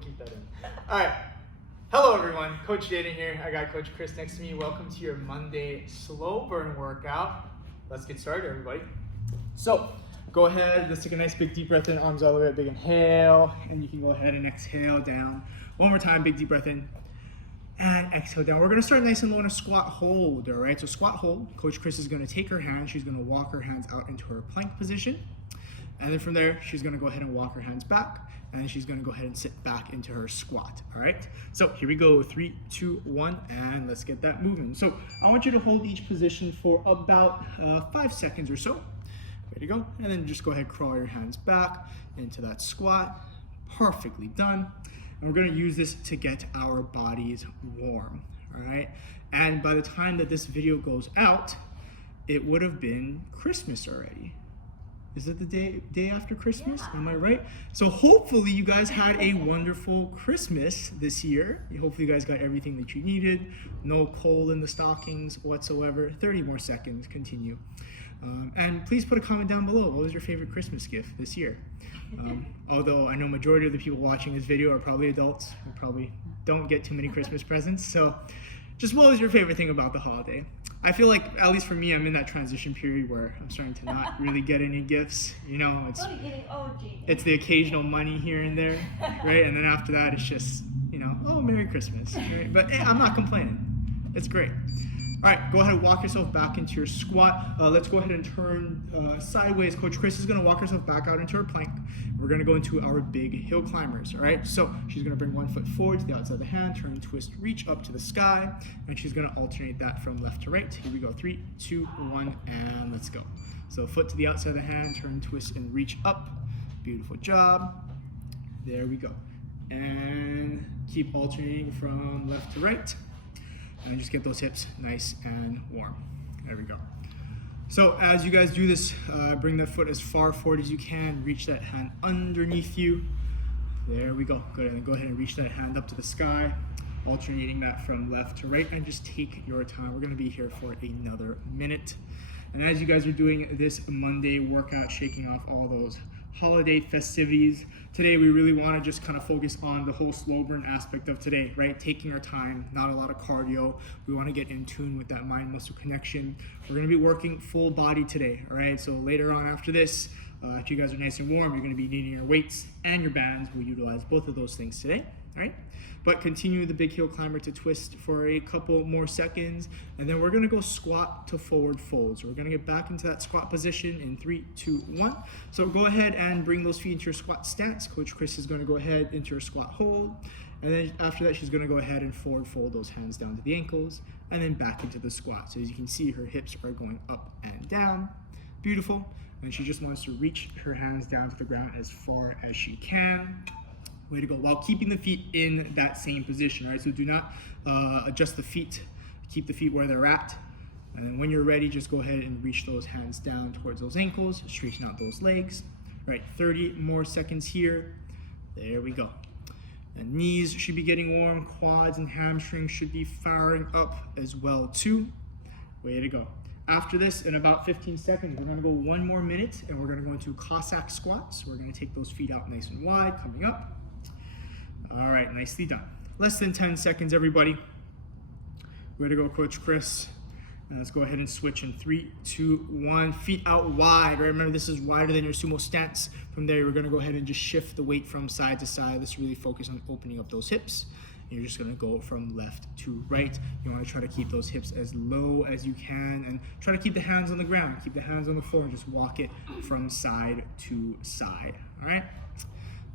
We'll keep that in. All right. Hello, everyone. Coach Jaden here. I got Coach Chris next to me. Welcome to your Monday slow burn workout. Let's get started, everybody. So, go ahead. Let's take a nice big deep breath in. Arms all the way up. Big inhale. And you can go ahead and exhale down. One more time. Big deep breath in. And exhale down. We're going to start nice and low in a squat hold. All right. So, squat hold. Coach Chris is going to take her hands. She's going to walk her hands out into her plank position. And then from there, she's going to go ahead and walk her hands back. And she's going to go ahead and sit back into her squat. All right. So here we go. 3, 2, 1, and let's get that moving. So I want you to hold each position for about 5 seconds or so. Ready to go. And then just go ahead, crawl your hands back into that squat. Perfectly done. And we're going to use this to get our bodies warm. All right. And by the time that this video goes out, it would have been Christmas already. Is it the day after Christmas? Yeah. Am I right? So hopefully you guys had a wonderful Christmas this year. Hopefully you guys got everything that you needed. No coal in the stockings whatsoever. 30 more seconds, continue. And please put a comment down below. What was your favorite Christmas gift this year? Although I know majority of the people watching this video are probably adults who probably don't get too many Christmas presents. So just what was your favorite thing about the holiday? I feel like, at least for me, I'm in that transition period where I'm starting to not really get any gifts. You know, it's the occasional money here and there, right? And then after that, it's just, you know, oh, Merry Christmas, right? But hey, I'm not complaining. It's great. All right, go ahead and walk yourself back into your squat. Let's go ahead and turn sideways. Coach Chris is gonna walk herself back out into her plank. We're gonna go into our big hill climbers, all right? So she's gonna bring one foot forward to the outside of the hand, turn, twist, reach up to the sky, and she's gonna alternate that from left to right. Here we go, 3, 2, 1, and let's go. So foot to the outside of the hand, turn, twist, and reach up. Beautiful job. There we go. And keep alternating from left to right. And just get those hips nice and warm. There we go. So as you guys do this, bring that foot as far forward as you can. Reach that hand underneath you. There we go. Good. And go ahead and reach that hand up to the sky, alternating that from left to right. And just take your time. We're going to be here for another minute. And as you guys are doing this Monday workout, shaking off all those holiday festivities, today we really want to just kind of focus on the whole slow burn aspect of today, right? Taking our time, not a lot of cardio. We want to get in tune with that mind muscle connection. We're going to be working full body today, all right? So later on after this, if you guys are nice and warm, you're going to be needing your weights and your bands. We'll utilize both of those things today, all right? But continue the big hill climber to twist for a couple more seconds, and then we're going to go squat to forward fold. So we're going to get back into that squat position in 3, 2, 1. So go ahead and bring those feet into your squat stance. Coach Chris is going to go ahead into her squat hold, and then after that she's going to go ahead and forward fold those hands down to the ankles, and then back into the squat. So as you can see, her hips are going up and down. Beautiful. And she just wants to reach her hands down to the ground as far as she can. Way to go, while keeping the feet in that same position, right? So do not adjust the feet, keep the feet where they're at. And then when you're ready, just go ahead and reach those hands down towards those ankles, straighten out those legs. All right, 30 more seconds here. There we go. And knees should be getting warm, quads and hamstrings should be firing up as well too. Way to go. After this, in about 15 seconds, we're gonna go 1 more minute and we're gonna go into Cossack squats. So we're gonna take those feet out nice and wide, coming up. All right, nicely done. Less than 10 seconds, everybody. Way to go, Coach Chris. And let's go ahead and switch in 3, 2, 1. Feet out wide, right? Remember, this is wider than your sumo stance. From there, we're gonna go ahead and just shift the weight from side to side. Let's really focus on opening up those hips. And you're just gonna go from left to right. You wanna try to keep those hips as low as you can and try to keep the hands on the ground, keep the hands on the floor, and just walk it from side to side, all right?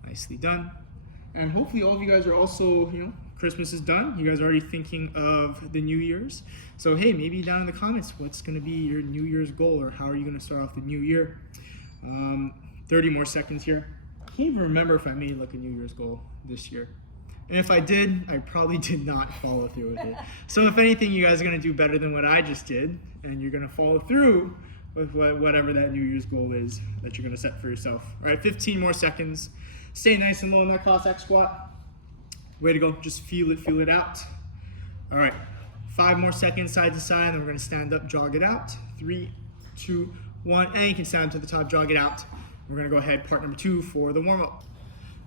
Nicely done. And hopefully all of you guys are also, you know, Christmas is done. You guys are already thinking of the New Year's. So hey, maybe down in the comments, what's gonna be your New Year's goal, or how are you gonna start off the new year? 30 more seconds here. I can't even remember if I made like a New Year's goal this year. And if I did, I probably did not follow through with it. So if anything, you guys are gonna do better than what I just did, and you're gonna follow through with whatever that New Year's goal is that you're gonna set for yourself. All right, 15 more seconds. Stay nice and low in that Cossack squat. Way to go, just feel it out. All right, 5 more seconds side to side, and then we're gonna stand up, jog it out. 3, 2, 1, and you can stand to the top, jog it out. We're gonna go ahead, part number 2 for the warm up.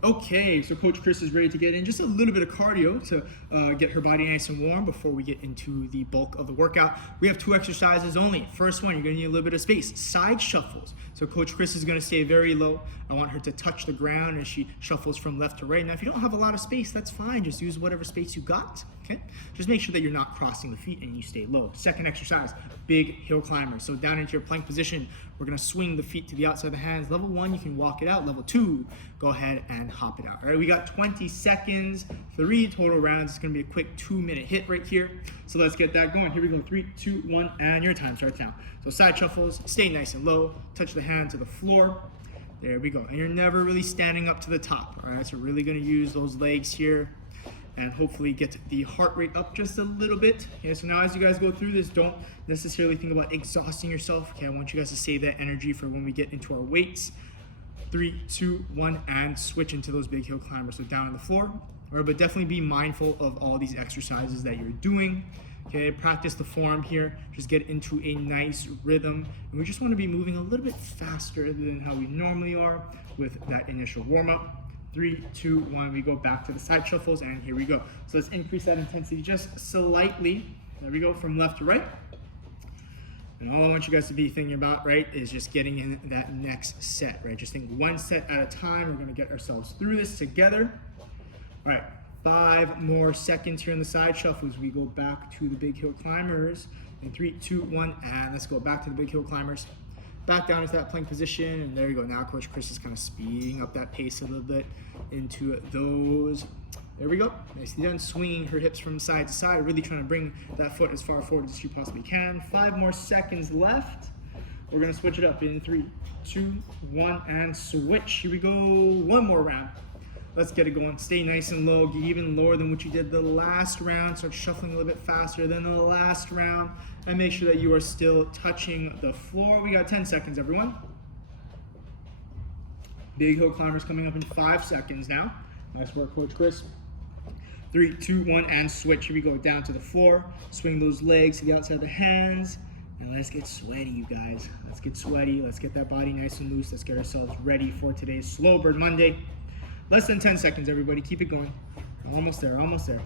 Okay, so Coach Chris is ready to get in just a little bit of cardio to get her body nice and warm before we get into the bulk of the workout. We have 2 exercises only. First one, you're gonna need a little bit of space. Side shuffles. So Coach Chris is gonna stay very low. I want her to touch the ground as she shuffles from left to right. Now, if you don't have a lot of space, that's fine. Just use whatever space you got, okay? Just make sure that you're not crossing the feet and you stay low. Second exercise, big hill climber. So down into your plank position, we're gonna swing the feet to the outside of the hands. Level 1, you can walk it out. Level 2, go ahead and hop it out. All right, we got 20 seconds, 3 total rounds. It's gonna be a quick 2-minute hit right here. So let's get that going. Here we go, 3, 2, 1, and your time starts now. So side shuffles, stay nice and low, touch the hand to the floor. There we go. And you're never really standing up to the top, all right? So we're really gonna use those legs here and hopefully get the heart rate up just a little bit. Okay, so now as you guys go through this, don't necessarily think about exhausting yourself. Okay, I want you guys to save that energy for when we get into our weights. 3, 2, 1, and switch into those big hill climbers. So down on the floor, all right, but definitely be mindful of all these exercises that you're doing. Okay, practice the form here. Just get into a nice rhythm. And we just want to be moving a little bit faster than how we normally are with that initial warm up. 3, 2, 1, we go back to the side shuffles, and here we go. So let's increase that intensity just slightly. There we go, from left to right. And all I want you guys to be thinking about, right, is just getting in that next set, right? Just think 1 set at a time. We're gonna get ourselves through this together. All right, 5 more seconds here in the side shuffles. We go back to the big hill climbers. In 3, 2, 1, and let's go back to the big hill climbers. Back down into that plank position, and there you go. Now Coach Chris is kind of speeding up that pace a little bit into those. There we go. Nicely done. Swinging her hips from side to side, really trying to bring that foot as far forward as you possibly can. 5 more seconds left. We're gonna switch it up in 3, 2, 1, and switch. Here we go. 1 more round. Let's get it going. Stay nice and low. Get even lower than what you did the last round. Start shuffling a little bit faster than the last round. And make sure that you are still touching the floor. We got 10 seconds, everyone. Big hill climbers coming up in 5 seconds now. Nice work, Coach Chris. 3, 2, 1, and switch. Here we go, down to the floor. Swing those legs to the outside of the hands. And let's get sweaty, you guys. Let's get sweaty. Let's get that body nice and loose. Let's get ourselves ready for today's Slow Burn Monday. Less than 10 seconds, everybody. Keep it going. Almost there, almost there.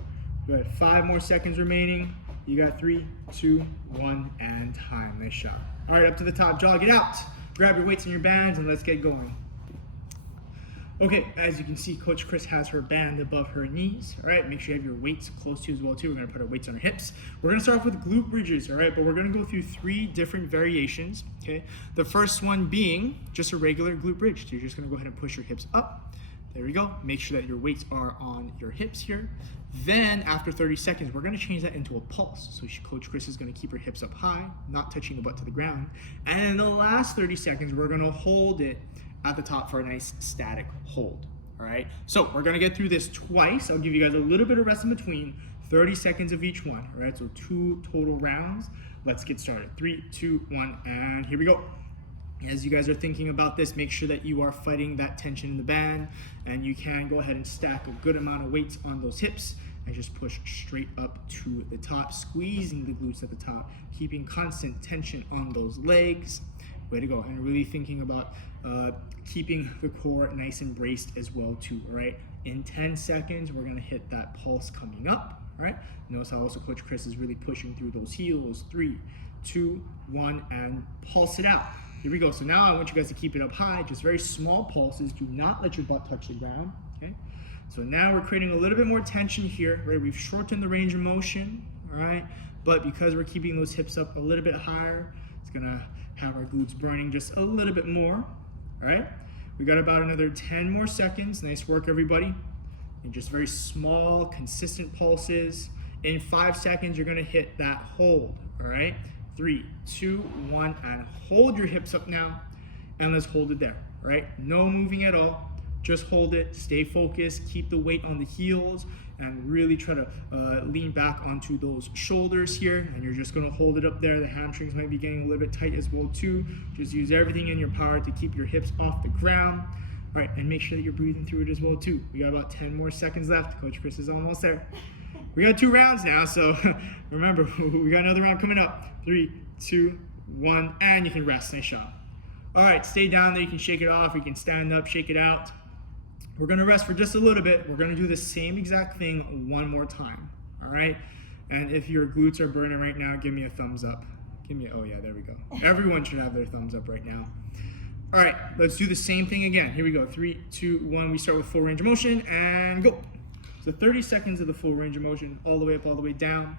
Good. 5 more seconds remaining. You got 3, 2, 1, and time. Nice shot. All right, up to the top. Jog it out. Grab your weights and your bands, and let's get going. Okay, as you can see, Coach Chris has her band above her knees. All right, make sure you have your weights close to you as well too. We're gonna put our weights on our hips. We're gonna start off with glute bridges, all right? But we're gonna go through 3 different variations, okay? The first one being just a regular glute bridge. So you're just gonna go ahead and push your hips up. There we go. Make sure that your weights are on your hips here. Then after 30 seconds, we're gonna change that into a pulse. So Coach Chris is gonna keep her hips up high, not touching the butt to the ground. And in the last 30 seconds, we're gonna hold it at the top for a nice static hold, all right? So we're gonna get through this twice. I'll give you guys a little bit of rest in between, 30 seconds of each one, all right? So 2 total rounds. Let's get started. 3, 2, 1, and here we go. As you guys are thinking about this, make sure that you are fighting that tension in the band, and you can go ahead and stack a good amount of weights on those hips and just push straight up to the top, squeezing the glutes at the top, keeping constant tension on those legs. Way to go. And really thinking about keeping the core nice and braced as well too, all right? In 10 seconds, we're gonna hit that pulse coming up, all right? Notice how also Coach Chris is really pushing through those heels. 3, 2, 1, and pulse it out. Here we go. So now I want you guys to keep it up high, just very small pulses. Do not let your butt touch the ground, okay? So now we're creating a little bit more tension here, right? We've shortened the range of motion, all right? But because we're keeping those hips up a little bit higher, it's gonna have our glutes burning just a little bit more, all right? We got about another 10 more seconds. Nice work, everybody. And just very small, consistent pulses. In 5 seconds, you're gonna hit that hold, all right? 3, 2, 1, and hold your hips up now, and let's hold it there, all right? No moving at all. Just hold it, stay focused, keep the weight on the heels, and really try to lean back onto those shoulders here, and you're just gonna hold it up there. The hamstrings might be getting a little bit tight as well too. Just use everything in your power to keep your hips off the ground. All right, and make sure that you're breathing through it as well too. We got about 10 more seconds left. Coach Chris is almost there. We got 2 rounds now, so remember, we got another round coming up. 3, 2, 1, and you can rest. Nice shot. All right, stay down there. You can shake it off. You can stand up, shake it out. We're gonna rest for just a little bit. We're gonna do the same exact thing one more time, all right? And if your glutes are burning right now, give me a thumbs up. Oh yeah, there we go. Everyone should have their thumbs up right now. All right, let's do the same thing again. Here we go, 3, 2, 1. We start with full range of motion and go. So 30 seconds of the full range of motion, all the way up, all the way down.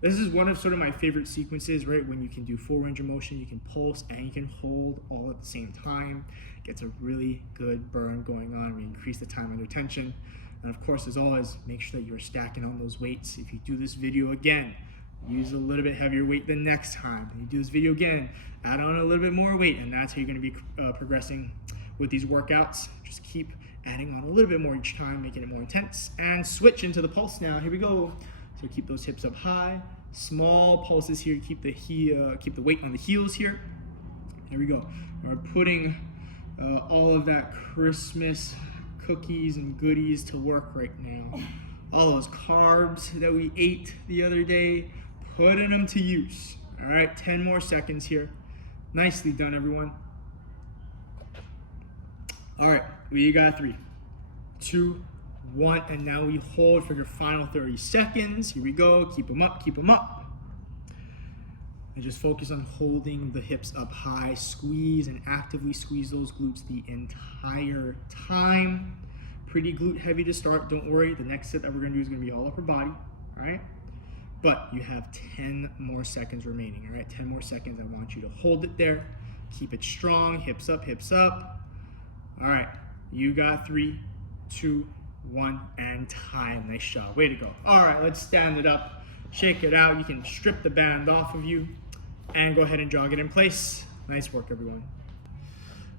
This is one of sort of my favorite sequences, right? When you can do full range of motion, you can pulse and you can hold all at the same time. Gets a really good burn going on. We increase the time under tension. And of course, as always, make sure that you're stacking on those weights. If you do this video again, use a little bit heavier weight the next time. You do this video again, add on a little bit more weight, and that's how you're gonna be progressing with these workouts. Just keep adding on a little bit more each time, making it more intense. And switch into the pulse now. Here we go. So keep those hips up high. Small pulses here. Keep the weight on the heels here. Here we go. We're putting all of that Christmas cookies and goodies to work right now. All those carbs that we ate the other day, putting them to use. All right, 10 more seconds here. Nicely done, everyone. All right, we got 3, 2, 1, and now we hold for your final 30 seconds. Here we go, keep them up, keep them up. And just focus on holding the hips up high. Squeeze and actively squeeze those glutes the entire time. Pretty glute heavy to start, don't worry. The next set that we're gonna do is gonna be all upper body, all right? But you have 10 more seconds remaining, all right? 10 more seconds, I want you to hold it there. Keep it strong, hips up, hips up. All right, you got 3, 2, 1, and time. Nice job, way to go. All right, let's stand it up, shake it out. You can strip the band off of you and go ahead and jog it in place. Nice work, everyone.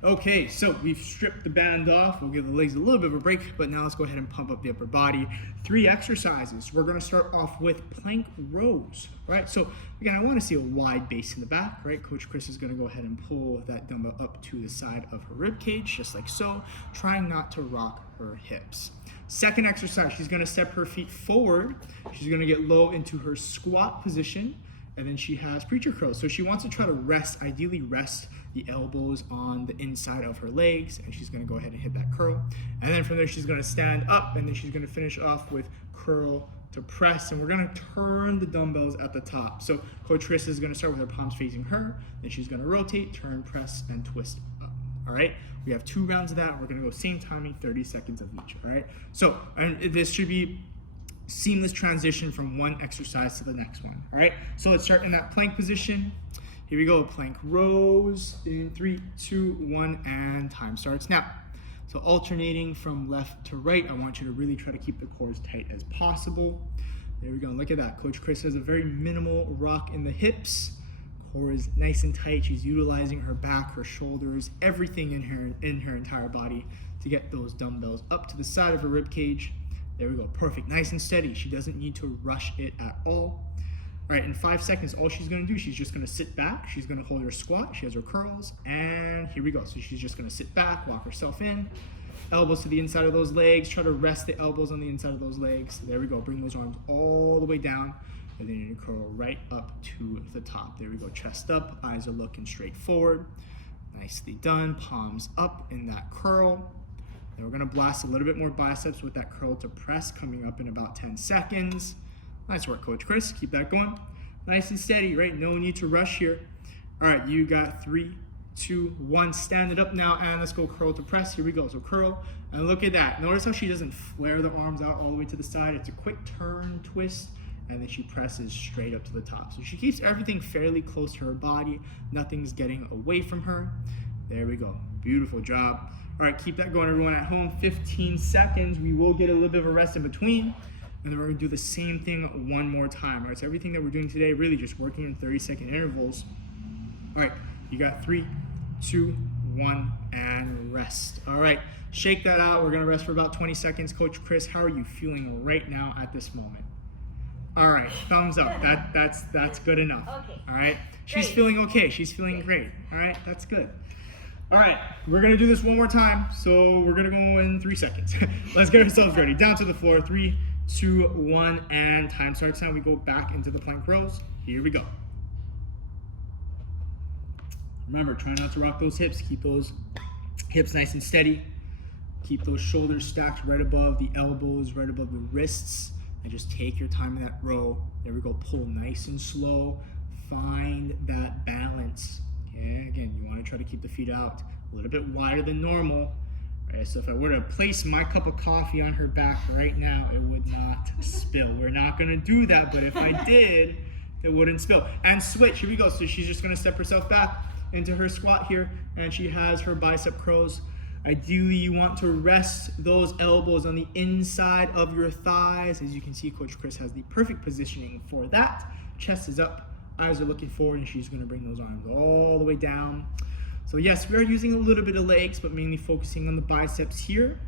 Okay, so we've stripped the band off. We'll give the legs a little bit of a break, but now let's go ahead and pump up the upper body. 3 exercises. We're gonna start off with plank rows, right? So again, I wanna see a wide base in the back, right? Coach Chris is gonna go ahead and pull that dumbbell up to the side of her rib cage, just like so, trying not to rock her hips. Second exercise, she's gonna step her feet forward. She's gonna get low into her squat position, and then she has preacher curls. So she wants to try to rest, ideally rest the elbows on the inside of her legs, and she's gonna go ahead and hit that curl. And then from there, she's gonna stand up, and then she's gonna finish off with curl to press, and we're gonna turn the dumbbells at the top. So Coach Chris is gonna start with her palms facing her, then she's gonna rotate, turn, press, and twist up, all right? We have 2 rounds of that. We're gonna go same timing, 30 seconds of each, all right? So, and this should be seamless transition from one exercise to the next one, all right? So let's start in that plank position. Here we go, plank rows in 3, 2, 1, and time starts now. So alternating from left to right, I want you to really try to keep the core as tight as possible. There we go, look at that. Coach Chris has a very minimal rock in the hips. Core is nice and tight. She's utilizing her back, her shoulders, everything in her entire body to get those dumbbells up to the side of her rib cage. There we go, perfect, nice and steady. She doesn't need to rush it at all. All right, in 5 seconds, all she's gonna do, she's just gonna sit back. She's gonna hold her squat. She has her curls, and here we go. So she's just gonna sit back, walk herself in, elbows to the inside of those legs. Try to rest the elbows on the inside of those legs. There we go, bring those arms all the way down, and then you curl right up to the top. There we go, chest up, eyes are looking straight forward. Nicely done, palms up in that curl. Then we're gonna blast a little bit more biceps with that curl to press coming up in about 10 seconds. Nice work, Coach Chris. Keep that going. Nice and steady, right? No need to rush here. All right, you got 3, 2, 1. Stand it up now, and let's go curl to press. Here we go. So curl, and look at that. Notice how she doesn't flare the arms out all the way to the side. It's a quick turn, twist, and then she presses straight up to the top. So she keeps everything fairly close to her body. Nothing's getting away from her. There we go. Beautiful job. All right, keep that going, everyone at home. 15 seconds. We will get a little bit of a rest in between. And then we're gonna do the same thing one more time, all right? So everything that we're doing today, really just working in 30-second intervals. All right, you got 3, 2, 1, and rest. All right, shake that out. We're gonna rest for about 20 seconds. Coach Chris, how are you feeling right now at this moment? All right, thumbs up. That's good enough. Okay. All right, she's Great. feeling okay. She's feeling great. All right, that's good. All right, we're gonna do this one more time. So we're gonna go in 3 seconds. Let's get ourselves ready. Down to the floor, 3, 2, 1, and time starts now. We go back into the plank rows. Here we go. Remember, try not to rock those hips. Keep those hips nice and steady. Keep those shoulders stacked right above the elbows, right above the wrists, and just take your time in that row. There we go. Pull nice and slow. Find that balance. Okay, again, you want to try to keep the feet out a little bit wider than normal. Right, so if I were to place my cup of coffee on her back right now, it would not spill. We're not going to do that, but if I did, it wouldn't spill. And switch. Here we go. So she's just going to step herself back into her squat here, and she has her bicep curls. Ideally, you want to rest those elbows on the inside of your thighs. As you can see, Coach Chris has the perfect positioning for that. Chest is up, eyes are looking forward, and she's going to bring those arms all the way down. So yes, we are using a little bit of legs, but mainly focusing on the biceps here.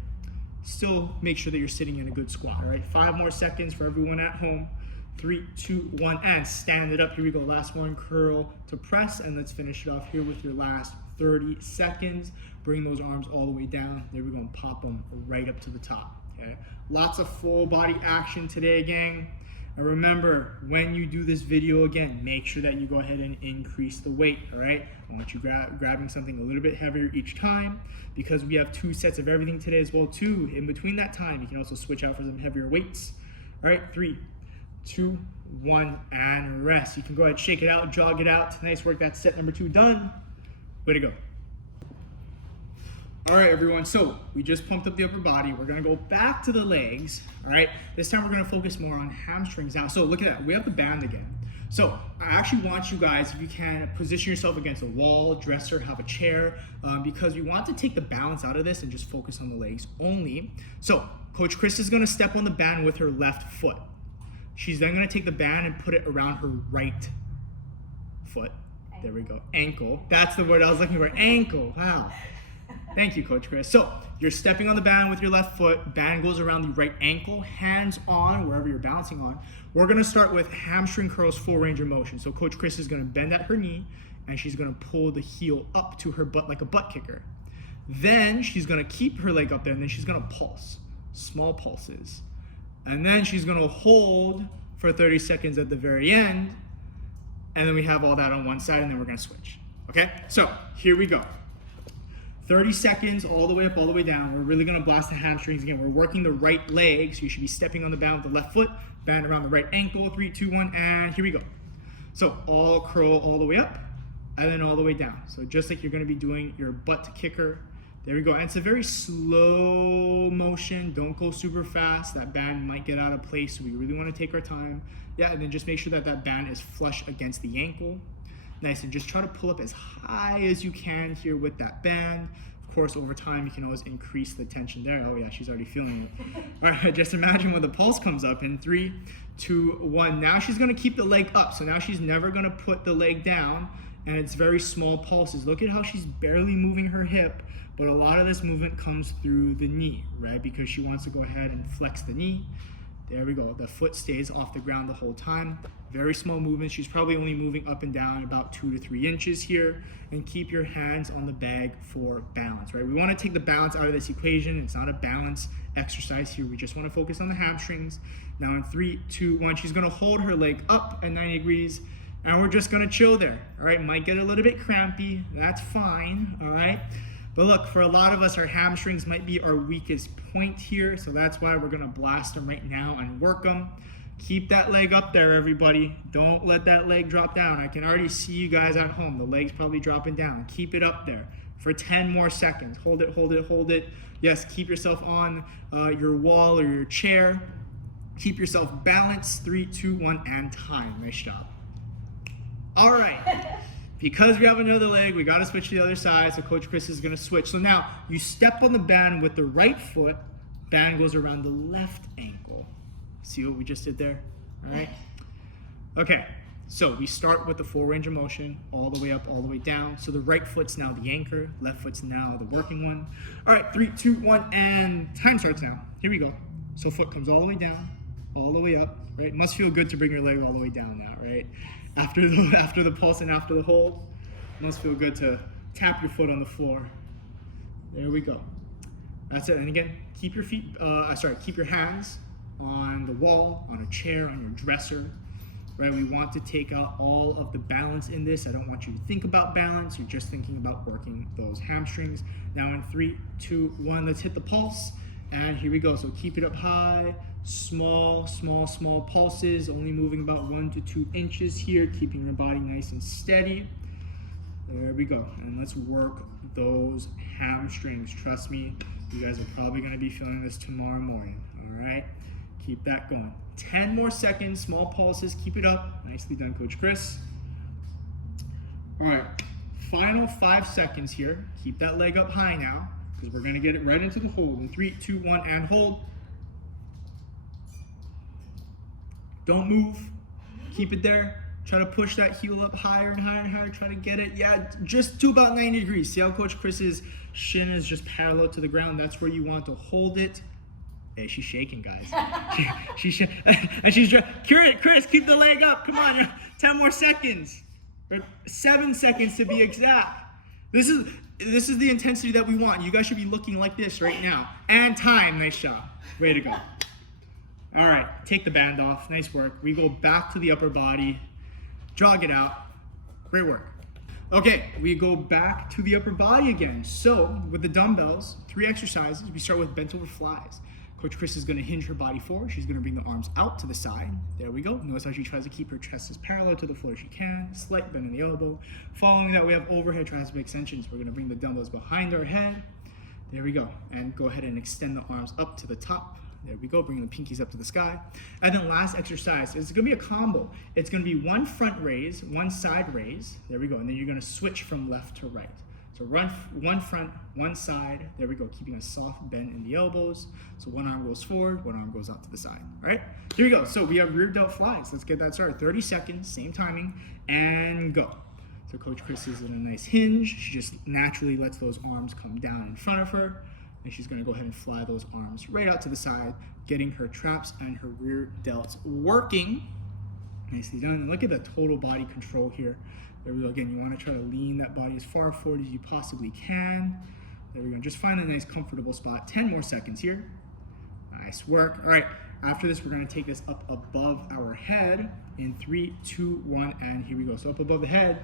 Still make sure that you're sitting in a good squat, all right? 5 more seconds for everyone at home. 3, 2, 1, and stand it up. Here we go. Last one, curl to press, and let's finish it off here with your last 30 seconds. Bring those arms all the way down. There we go, and pop them right up to the top, okay? Lots of full body action today, gang. And remember, when you do this video again, make sure that you go ahead and increase the weight, all right? I want you grabbing something a little bit heavier each time, because we have 2 sets of everything today as well, too. In between that time, you can also switch out for some heavier weights. All right, 3, 2, 1, and rest. You can go ahead, shake it out, jog it out. Nice work. That's set number 2 done. Way to go. All right, everyone, so we just pumped up the upper body. We're gonna go back to the legs, all right? This time we're gonna focus more on hamstrings now. So look at that, we have the band again. So I actually want you guys, if you can, position yourself against a wall, dresser, have a chair, because we want to take the balance out of this and just focus on the legs only. So Coach Chris is gonna step on the band with her left foot. She's then gonna take the band and put it around her right foot. There we go, ankle. That's the word I was looking for, ankle, wow. Thank you, Coach Chris. So you're stepping on the band with your left foot, band goes around the right ankle, hands on wherever you're balancing on. We're gonna start with hamstring curls, full range of motion. So Coach Chris is gonna bend at her knee, and she's gonna pull the heel up to her butt like a butt kicker. Then she's gonna keep her leg up there, and then she's gonna pulse, small pulses. And then she's gonna hold for 30 seconds at the very end, and then we have all that on one side, and then we're gonna switch, okay? So here we go. 30 seconds, all the way up, all the way down. We're really gonna blast the hamstrings again. We're working the right leg, so you should be stepping on the band with the left foot, band around the right ankle, 3, 2, 1, and here we go. So all curl all the way up, and then all the way down. So just like you're gonna be doing your butt kicker. There we go, and it's a very slow motion. Don't go super fast. That band might get out of place, so we really wanna take our time. Yeah, and then just make sure that that band is flush against the ankle. Nice, and just try to pull up as high as you can here with that band. Of course, over time, you can always increase the tension there. Oh yeah, she's already feeling it. All right, just imagine when the pulse comes up in 3, 2, 1. Now she's gonna keep the leg up. So now she's never gonna put the leg down, and it's very small pulses. Look at how she's barely moving her hip, but a lot of this movement comes through the knee, right? Because she wants to go ahead and flex the knee. There we go, the foot stays off the ground the whole time. Very small movements. She's probably only moving up and down about 2 to 3 inches here. And keep your hands on the bag for balance, right? We wanna take the balance out of this equation. It's not a balance exercise here. We just wanna focus on the hamstrings. Now in 3, 2, 1, she's gonna hold her leg up at 90 degrees, and we're just gonna chill there, all right? Might get a little bit crampy, that's fine, all right? But look, for a lot of us, our hamstrings might be our weakest point here, so that's why we're gonna blast them right now and work them. Keep that leg up there, everybody. Don't let that leg drop down. I can already see you guys at home. The leg's probably dropping down. Keep it up there for 10 more seconds. Hold it, hold it, hold it. Yes, keep yourself on your wall or your chair. Keep yourself balanced. 3, 2, 1, and time. Nice job. All right. Because we have another leg, we gotta switch to the other side, so Coach Chris is gonna switch. So now, you step on the band with the right foot, band goes around the left ankle. See what we just did there, all right? Okay, so we start with the full range of motion, all the way up, all the way down. So the right foot's now the anchor, left foot's now the working one. All right, 3, 2, 1, and time starts now. Here we go. So foot comes all the way down, all the way up, right? Must feel good to bring your leg all the way down now, right? After the pulse and after the hold, must feel good to tap your foot on the floor. There we go. That's it. And again, keep your hands on the wall, on a chair, on your dresser. right? We want to take out all of the balance in this. I don't want you to think about balance. You're just thinking about working those hamstrings. Now in 3, 2, 1, let's hit the pulse. And here we go. So keep it up high, small pulses, only moving about 1 to 2 inches here, keeping your body nice and steady. There we go. And let's work those hamstrings. Trust me, you guys are probably going to be feeling this tomorrow morning. All right, keep that going. 10 more seconds, small pulses, keep it up. Nicely done, Coach Chris. All right, final 5 seconds here. Keep that leg up high now, because we're going to get it right into the hold. In 3, 2, 1, and hold. Don't move. Keep it there. Try to push that heel up higher and higher and higher. Try to get it, yeah, just to about 90 degrees. See how Coach Chris's shin is just parallel to the ground? That's where you want to hold it. Hey, she's shaking, guys. And she's Chris, keep the leg up. Come on, 10 more seconds. 7 seconds to be exact. This is the intensity that we want. You guys should be looking like this right now. And time, nice job. Way to go. All right, take the band off. Nice work. We go back to the upper body. Jog it out. Great work. Okay, we go back to the upper body again. So with the dumbbells, 3 exercises. We start with bent over flies. Coach Chris is going to hinge her body forward. She's going to bring the arms out to the side. There we go. Notice how she tries to keep her chest as parallel to the floor as she can. Slight bend in the elbow. Following that, we have overhead tricep extensions. We're going to bring the dumbbells behind our head. There we go. And go ahead and extend the arms up to the top. There we go, bringing the pinkies up to the sky. And then last exercise, it's gonna be a combo. It's gonna be 1 front raise, 1 side raise. There we go, and then you're gonna switch from left to right. So run 1 front, 1 side. There we go, keeping a soft bend in the elbows. So 1 arm goes forward, 1 arm goes out to the side, all right? Here we go, so we have rear delt flies. Let's get that started. 30 seconds, same timing, and go. So Coach Chris is in a nice hinge. She just naturally lets those arms come down in front of her. And she's going to go ahead and fly those arms right out to the side, getting her traps and her rear delts working. Nicely done. And look at the total body control here. There we go. Again, you want to try to lean that body as far forward as you possibly can. There we go. Just find a nice comfortable spot. 10 more seconds here. Nice work. All right. After this, we're going to take this up above our head in 3, 2, 1, and here we go. So up above the head.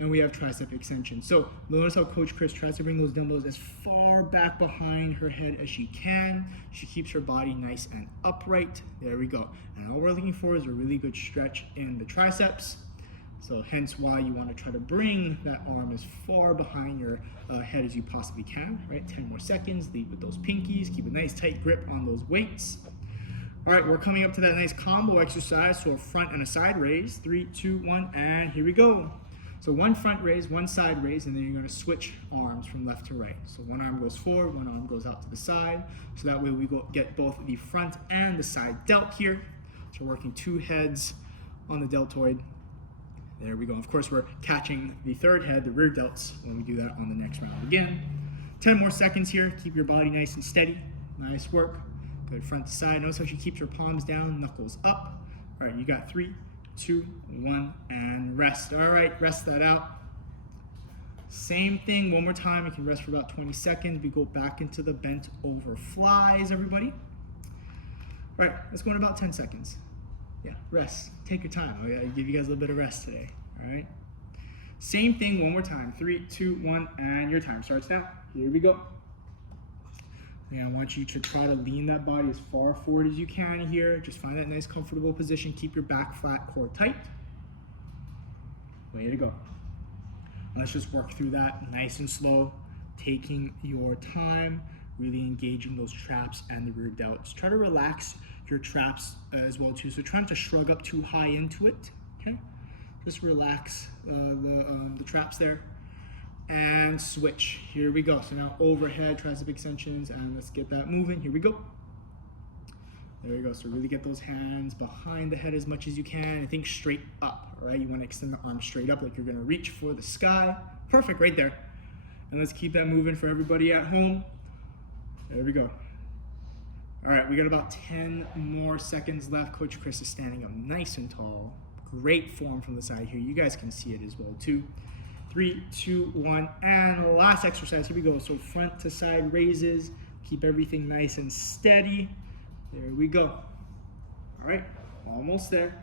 And we have tricep extension. So notice how Coach Chris tries to bring those dumbbells as far back behind her head as she can. She keeps her body nice and upright. There we go. And all we're looking for is a really good stretch in the triceps. So hence why you want to try to bring that arm as far behind your head as you possibly can, right? 10 more seconds, lead with those pinkies. Keep a nice tight grip on those weights. All right, we're coming up to that nice combo exercise. So a front and a side raise. 3, 2, 1, and here we go. So 1 front raise, 1 side raise, and then you're going to switch arms from left to right. So 1 arm goes forward, 1 arm goes out to the side. So that way we get both the front and the side delt here. So we're working 2 heads on the deltoid. There we go. Of course, we're catching the 3rd head, the rear delts, when we do that on the next round again. 10 more seconds here. Keep your body nice and steady. Nice work. Good front to side. Notice how she keeps her palms down, knuckles up. All right, you got 3, 2, 1, and rest. All right, rest that out. Same thing, one more time. You can rest for about 20 seconds. We go back into the bent over flies, everybody. All right, let's go in about 10 seconds. Yeah, rest. Take your time. I'll give you guys a little bit of rest today. All right. Same thing, one more time. 3, 2, 1, and your time starts now. Here we go. And I want you to try to lean that body as far forward as you can here. Just find that nice comfortable position. Keep your back flat, core tight. Way to go. And let's just work through that nice and slow, taking your time, really engaging those traps and the rear delts. Try to relax your traps as well too. So try not to shrug up too high into it, okay? Just relax the traps there. And switch. Here we go. So now overhead tricep extensions, and let's get that moving. Here we go. There we go. So really get those hands behind the head as much as you can, and think straight up. All right, you want to extend the arm straight up like you're going to reach for the sky. Perfect, right there. And let's keep that moving for everybody at home. There we go. All right, we got about 10 more seconds left. Coach Chris is standing up nice and tall. Great form from the side here. You guys can see it as well too. 3, 2, 1, and last exercise. Here we go. So front to side raises. Keep everything nice and steady. There we go. All right, almost there.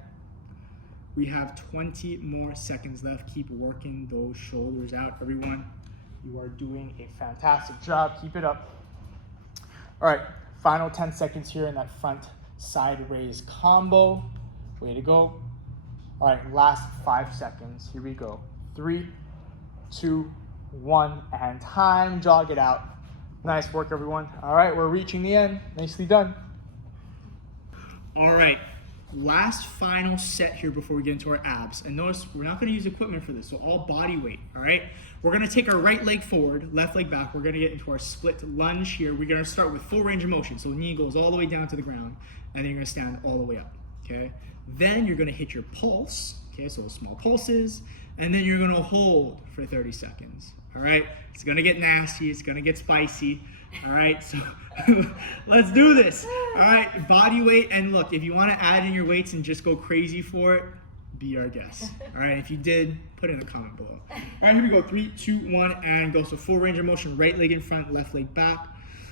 We have 20 more seconds left. Keep working those shoulders out, everyone. You are doing a fantastic job. Keep it up. All right, final 10 seconds here in that front side raise combo. Way to go. All right, last 5 seconds. Here we go. 3, 2, 1, and time. Jog it out. Nice work, everyone. All right, we're reaching the end. Nicely done. All right, last final set here before we get into our abs. And notice we're not gonna use equipment for this, so all body weight, all right? We're gonna take our right leg forward, left leg back. We're gonna get into our split lunge here. We're gonna start with full range of motion. So the knee goes all the way down to the ground, and then you're gonna stand all the way up, okay? Then you're gonna hit your pulse, okay? So small pulses, and then you're gonna hold for 30 seconds, all right? It's gonna get nasty, it's gonna get spicy, all right? So let's do this, all right? Body weight, and look, if you wanna add in your weights and just go crazy for it, be our guest, all right? If you did, put in a comment below. All right, here we go, 3, 2, 1, and go. So full range of motion, right leg in front, left leg back.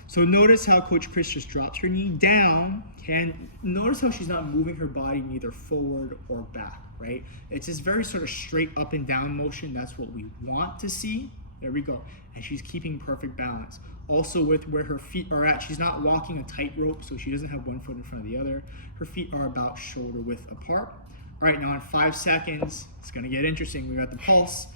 So notice how Coach Chris just drops her knee down, and notice how she's not moving her body neither forward or back, right? It's this very sort of straight up and down motion. That's what we want to see. There we go. And she's keeping perfect balance. Also with where her feet are at, she's not walking a tightrope, so she doesn't have one foot in front of the other. Her feet are about shoulder width apart. All right, now in 5 seconds, it's gonna get interesting. We got the pulse,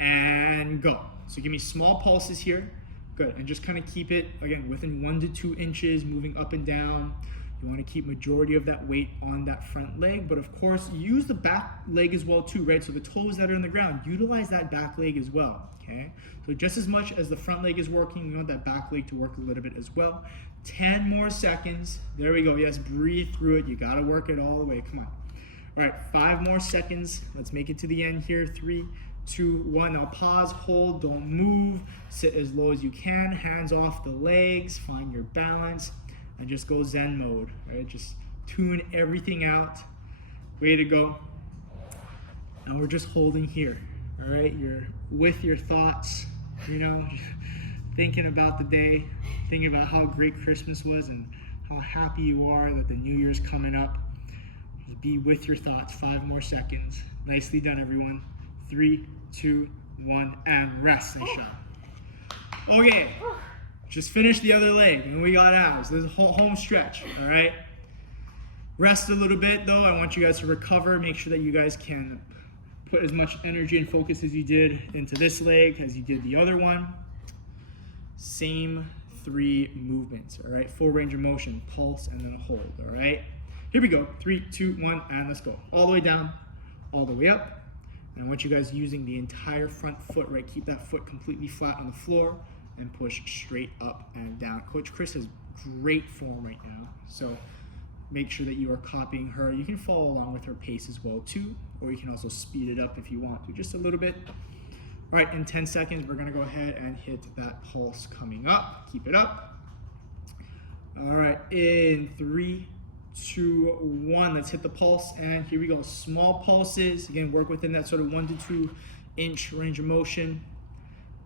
and go. So give me small pulses here. Good, and just kind of keep it, again, within 1 to 2 inches, moving up and down. You want to keep majority of that weight on that front leg, but of course, use the back leg as well too, right? So the toes that are on the ground, utilize that back leg as well, okay? So just as much as the front leg is working, you want that back leg to work a little bit as well. 10 more seconds. There we go. Yes, breathe through it. You got to work it all the way. Come on. All right, 5 more seconds. Let's make it to the end here. 3, 2, 1. Now pause, hold, don't move. Sit as low as you can. Hands off the legs. Find your balance. And just go Zen mode, right? Just tune everything out. Way to go. And we're just holding here, all right? You're with your thoughts, you know, thinking about the day, thinking about how great Christmas was and how happy you are that the New Year's coming up. Just be with your thoughts. 5 more seconds. Nicely done, everyone. 3, 2, 1, and rest. Nice shot. Okay. Just finish the other leg, and we got abs. This is a home stretch, all right? Rest a little bit, though. I want you guys to recover. Make sure that you guys can put as much energy and focus as you did into this leg as you did the other one. Same 3 movements, all right? Full range of motion, pulse, and then a hold, all right? Here we go. 3, 2, 1, and let's go. All the way down, all the way up. And I want you guys using the entire front foot, right? Keep that foot completely flat on the floor and push straight up and down. Coach Chris has great form right now, so make sure that you are copying her. You can follow along with her pace as well too, or you can also speed it up if you want to, just a little bit. All right, in 10 seconds, we're gonna go ahead and hit that pulse coming up. Keep it up. All right, in 3, 2, 1, let's hit the pulse, and here we go. Small pulses, again, work within that sort of 1 to 2 inch range of motion.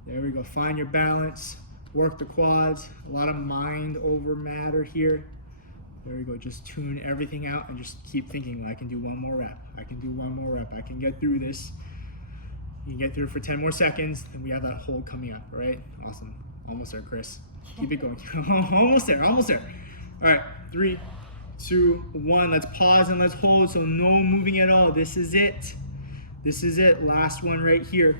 There we go, find your balance, work the quads, a lot of mind over matter here. There we go, just tune everything out and just keep thinking, well, I can do 1 more rep, I can do 1 more rep, I can get through this. You can get through it for 10 more seconds, then we have that hold coming up, all right? Awesome, almost there, Chris. Keep it going, almost there, almost there. All right, 3, 2, 1, let's pause and let's hold, so no moving at all. This is it. This is it, last one right here.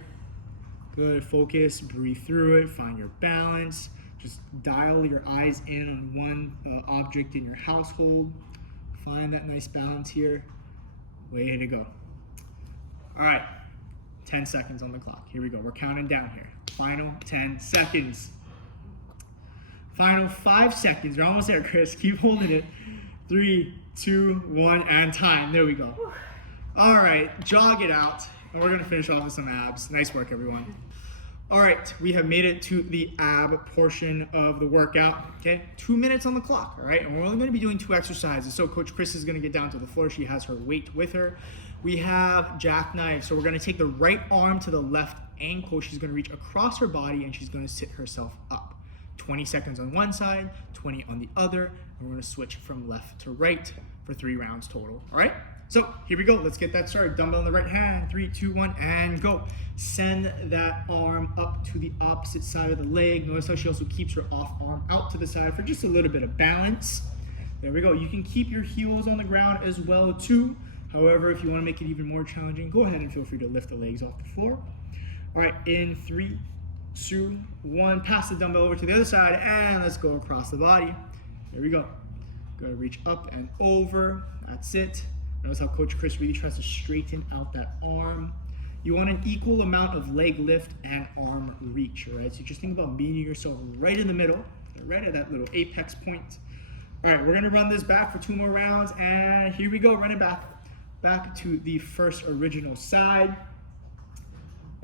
Good, focus, breathe through it, find your balance. Just dial your eyes in on one object in your household. Find that nice balance here. Way to go. All right, 10 seconds on the clock. Here we go, we're counting down here. Final 10 seconds. Final 5 seconds, you're almost there, Chris. Keep holding it. 3, 2, 1, and time. There we go. All right, jog it out. And we're gonna finish off with some abs. Nice work, everyone. All right, we have made it to the ab portion of the workout, okay? 2 minutes on the clock, all right? And we're only gonna be doing 2 exercises. So Coach Chris is gonna get down to the floor. She has her weight with her. We have jackknife. So we're gonna take the right arm to the left ankle. She's gonna reach across her body and she's gonna sit herself up. 20 seconds on one side, 20 on the other, and we're gonna switch from left to right for 3 rounds total, all right? So here we go. Let's get that started. Dumbbell in the right hand. 3, 2, 1, and go. Send that arm up to the opposite side of the leg. Notice how she also keeps her off arm out to the side for just a little bit of balance. There we go. You can keep your heels on the ground as well too. However, if you want to make it even more challenging, go ahead and feel free to lift the legs off the floor. All right, in 3, 2, 1, pass the dumbbell over to the other side, and let's go across the body. There we go. Go to reach up and over. That's it. Notice how Coach Chris really tries to straighten out that arm. You want an equal amount of leg lift and arm reach, all right? So just think about meeting yourself right in the middle, right at that little apex point. All right, we're gonna run this back for 2 more rounds, and here we go. Run it back to the first original side.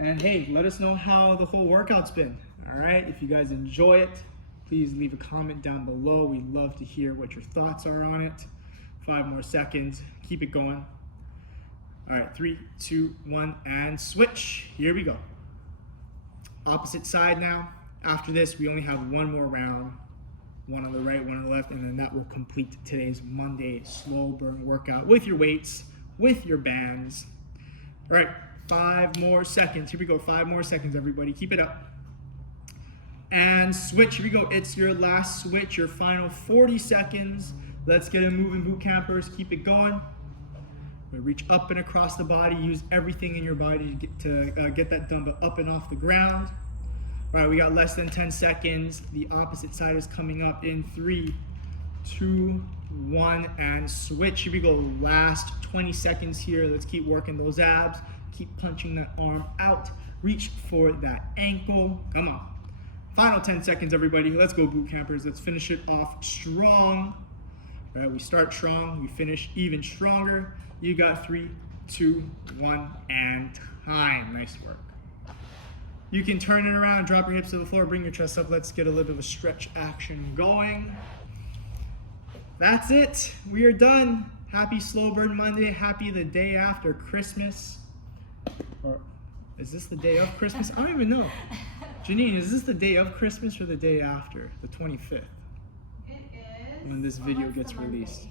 And hey, let us know how the whole workout's been, all right? If you guys enjoy it, please leave a comment down below. We'd love to hear what your thoughts are on it. 5 more seconds, keep it going. All right, 3, 2, 1, and switch. Here we go. Opposite side now. After this, we only have 1 more round. 1 on the right, 1 on the left, and then that will complete today's Monday slow burn workout with your weights, with your bands. All right, 5 more seconds. Here we go, 5 more seconds, everybody. Keep it up. And switch, here we go. It's your last switch, your final 40 seconds. Let's get it moving, boot campers. Keep it going. Reach up and across the body. Use everything in your body to get that dumbbell up and off the ground. All right, we got less than 10 seconds. The opposite side is coming up in 3, 2, 1, and switch. Here we go. Last 20 seconds here. Let's keep working those abs. Keep punching that arm out. Reach for that ankle. Come on. Final 10 seconds, everybody. Let's go, boot campers. Let's finish it off strong. All right, we start strong. We finish even stronger. You got 3, 2, 1, and time. Nice work. You can turn it around, drop your hips to the floor, bring your chest up. Let's get a little bit of a stretch action going. That's it. We are done. Happy Slow Burn Monday. Happy the day after Christmas. Or is this the day of Christmas? I don't even know. Janine, is this the day of Christmas or the day after? The 25th? It is. When this video gets released.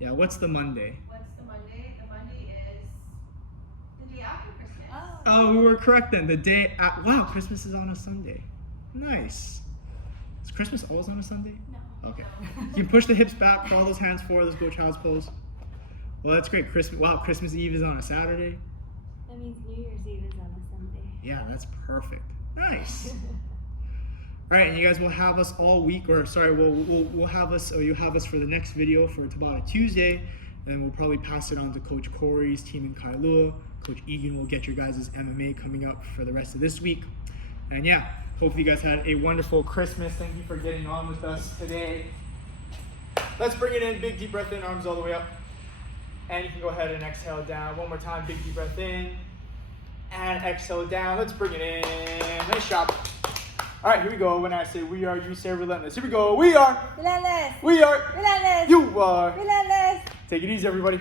Yeah, what's the Monday? What's the Monday? The Monday is the day after Christmas. Oh, we were correct then. The day wow, Christmas is on a Sunday. Nice. Is Christmas always on a Sunday? No. Okay. You can push the hips back, crawl those hands forward. Let's go child's pose. Well, that's great. Christmas Eve is on a Saturday. That means New Year's Eve is on a Sunday. Yeah, that's perfect. Nice. All right, and you guys will have us all week, or sorry, we'll have us, or you'll have us for the next video for Tabata Tuesday, and we'll probably pass it on to Coach Corey's team in Kailua. Coach Egan will get your guys' MMA coming up for the rest of this week. And yeah, hopefully you guys had a wonderful Christmas. Thank you for getting on with us today. Let's bring it in, big deep breath in, arms all the way up. And you can go ahead and exhale down. One more time, big deep breath in. And exhale down. Let's bring it in. Nice job. All right, here we go. When I say we are, you say relentless. Here we go. We are. Relentless. We are. Relentless. You are. Relentless. Take it easy, everybody.